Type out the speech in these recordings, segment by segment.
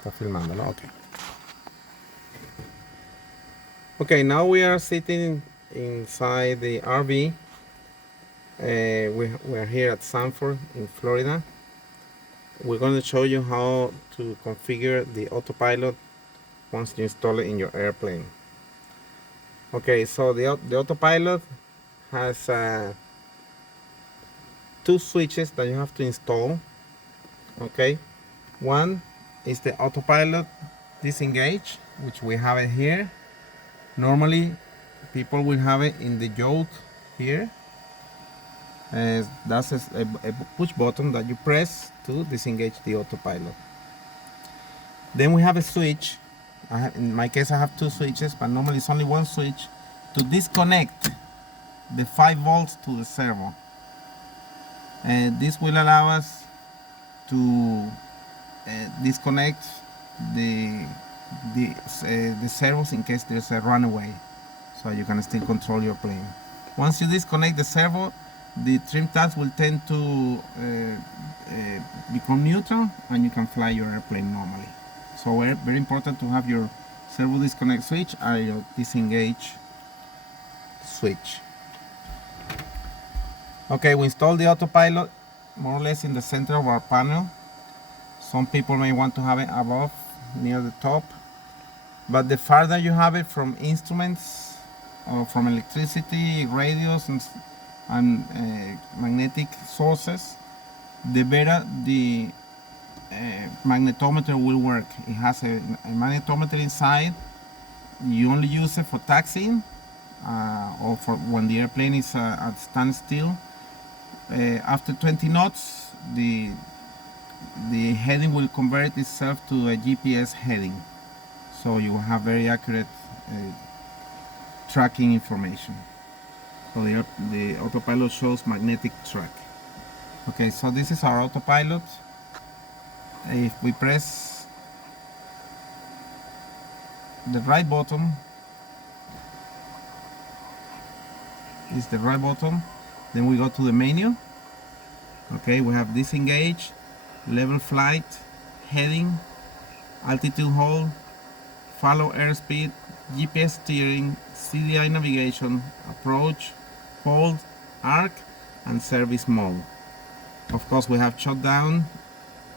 Está filmando, ¿no? Okay. Okay, now we are sitting inside the RV. We're here at Sanford in Florida. We're going to show you how to configure the autopilot once you install it in your airplane. Okay, so the autopilot has two switches that you have to install. Okay, one is the autopilot disengage, which we have it here. Normally people will have it in the yoke here. That's a push button that you press to disengage the autopilot. Then we have a switch. In my case I have two switches, but normally it's only one switch to disconnect the 5 volts to the servo. And this will allow us to disconnect the servos in case there's a runaway, so you can still control your plane. Once you disconnect the servo, the trim tabs will tend to become neutral and you can fly your airplane normally. So very important to have your servo disconnect switch and your disengage switch. Okay, we installed the autopilot more or less in the center of our panel. Some people may want to have it above, near the top, but the farther you have it from instruments or from electricity, radios and magnetic sources, the better the magnetometer will work. It has a magnetometer inside. You only use it for taxiing or for when the airplane is at standstill. After 20 knots, the heading will convert itself to a GPS heading, so you will have very accurate tracking information. So the autopilot shows magnetic track. Okay, so this is our autopilot. If we press the right button, is the right button, then we go to the menu. Okay, we have disengage, level flight, heading, altitude hold, follow airspeed, GPS steering, CDI navigation, approach, hold, arc, and service mode. Of course, we have shutdown.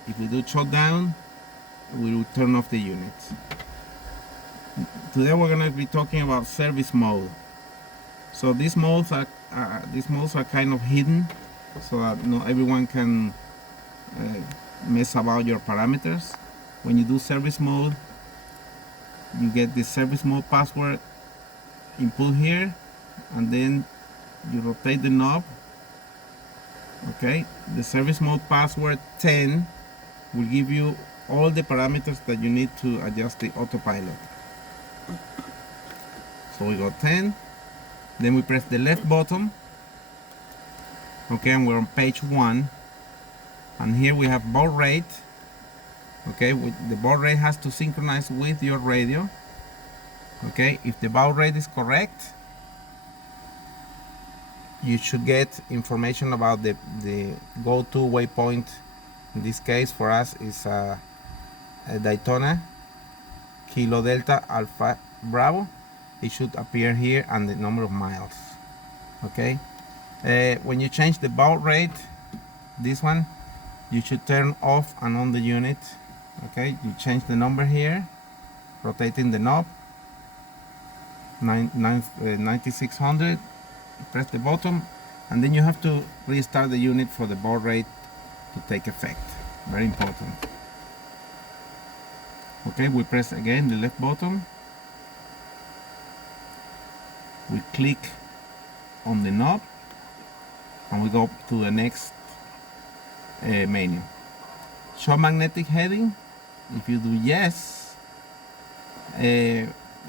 If we do shutdown, we will turn off the unit. Today we're going to be talking about service mode. So these modes are kind of hidden, so that not everyone can mess about your parameters. When you do service mode, you get the service mode password input here, and then you rotate the knob. Okay, the service mode password 10 will give you all the parameters that you need to adjust the autopilot. So we got 10, then we press the left button. Okay, and we're on page 1, and here we have baud rate. Okay, the baud rate has to synchronize with your radio. Okay, if the baud rate is correct, you should get information about the go-to waypoint. In this case for us is a Daytona Kilo Delta Alpha Bravo. It should appear here and the number of miles. Okay, when you change the baud rate, this one, you should turn off and on the unit. Okay, you change the number here, rotating the knob 9600, press the button, and then you have to restart the unit for the baud rate to take effect. Very important. Okay, we press again the left button, we click on the knob, and we go to the next menu. Show magnetic heading. If you do yes,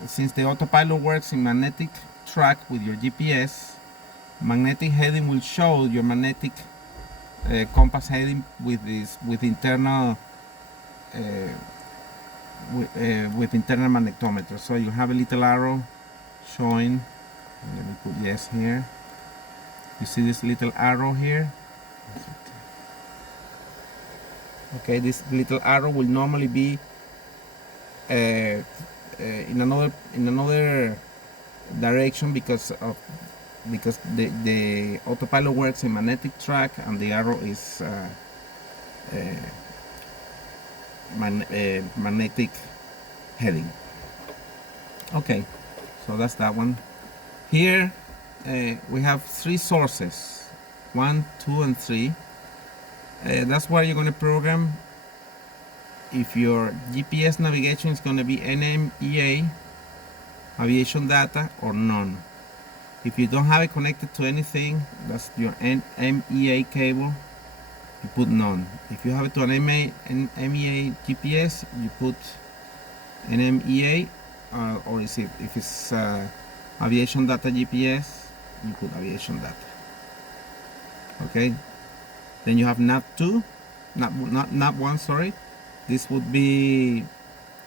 since the autopilot works in magnetic track with your GPS, magnetic heading will show your magnetic compass heading with internal magnetometer. So you have a little arrow showing. Let me put yes here. You see this little arrow here? Okay, this little arrow will normally be in another direction because the autopilot works in magnetic track and the arrow is magnetic heading. Okay, so that's that one. Here we have 3 sources, 1, 2, and 3. That's where you're going to program if your GPS navigation is going to be NMEA aviation data or none. If you don't have it connected to anything, that's your NMEA cable, you put none. If you have it to an NMEA GPS, you put NMEA, or if it's aviation data GPS, you put aviation data. Okay. Then you have NAV2, NAV1, sorry. This would be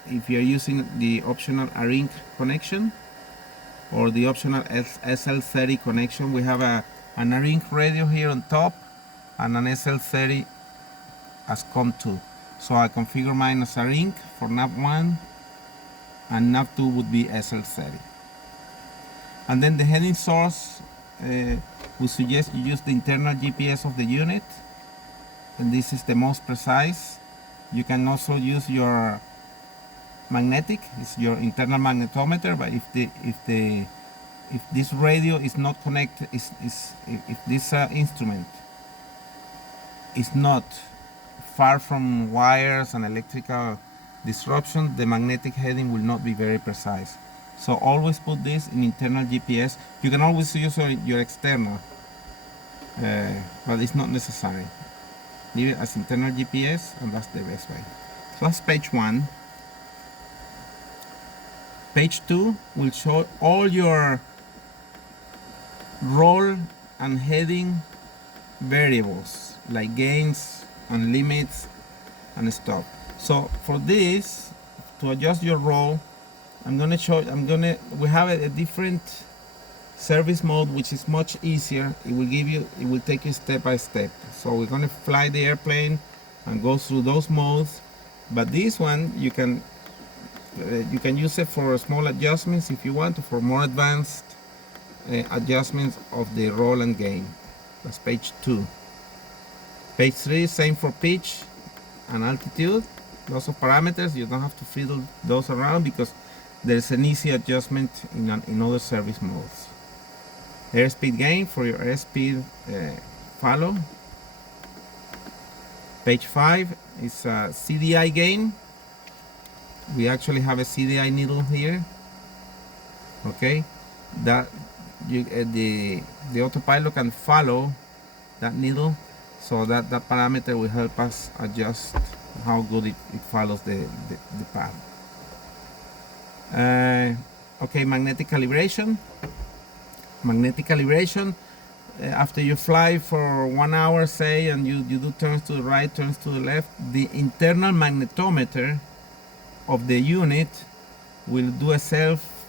if you're using the optional ARINC connection or the optional SL30 connection. We have an ARINC radio here on top and an SL30 as COM2. So I configure mine as ARINC for NAV1 and NAV2 would be SL30. And then the heading source, we suggest you use the internal GPS of the unit, and this is the most precise. You can also use your magnetic, it's your internal magnetometer, but if this radio is not connected, if this instrument is not far from wires and electrical disruption, the magnetic heading will not be very precise. So always put this in internal GPS. You can always use your external, but it's not necessary. Leave it as internal GPS, and that's the best way. So that's page 1. Page 2 will show all your roll and heading variables like gains and limits and stuff. So for this, to adjust your roll, we have a different service mode which is much easier. It will take you step by step. So we're going to fly the airplane and go through those modes, but this one you can use it for small adjustments if you want, or for more advanced adjustments of the roll and gain. That's page 2. Page 3, same for pitch and altitude. Lots of parameters. You don't have to fiddle those around because there's an easy adjustment in other service modes. Airspeed gain for your airspeed follow. Page 5 is CDI gain. We actually have a CDI needle here. Okay, that the autopilot can follow that needle, so that parameter will help us adjust how good it follows the path. Okay, magnetic calibration. After you fly for 1 hour, say, and you do turns to the right, turns to the left, the internal magnetometer of the unit will do a self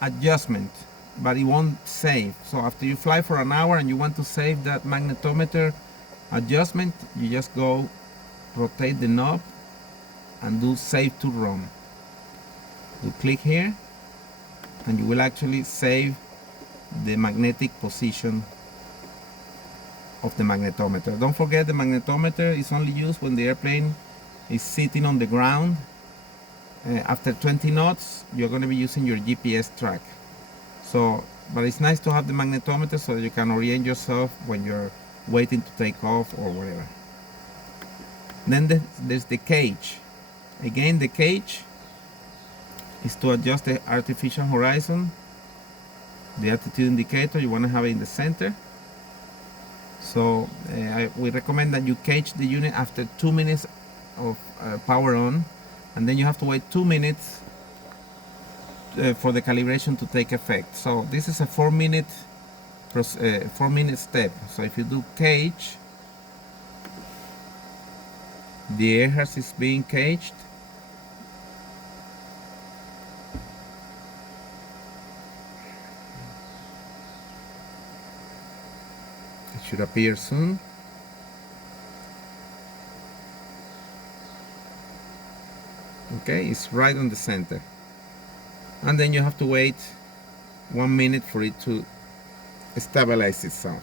adjustment, but it won't save. So after you fly for an hour and you want to save that magnetometer adjustment, you just go rotate the knob and do save to ROM. You click here and you will actually save the magnetic position of the magnetometer. Don't forget, the magnetometer is only used when the airplane is sitting on the ground. After 20 knots, you're going to be using your GPS track. So, but it's nice to have the magnetometer so that you can orient yourself when you're waiting to take off or whatever. Then there's the cage. Again, the cage is to adjust the artificial horizon. The altitude indicator, you want to have it in the center. So we recommend that you cage the unit after 2 minutes of power on, and then you have to wait 2 minutes for the calibration to take effect. So this is a 4-minute step. So if you do cage, the air hose is being caged. It should appear soon. Okay, it's right on the center. And then you have to wait 1 minute for it to stabilize itself.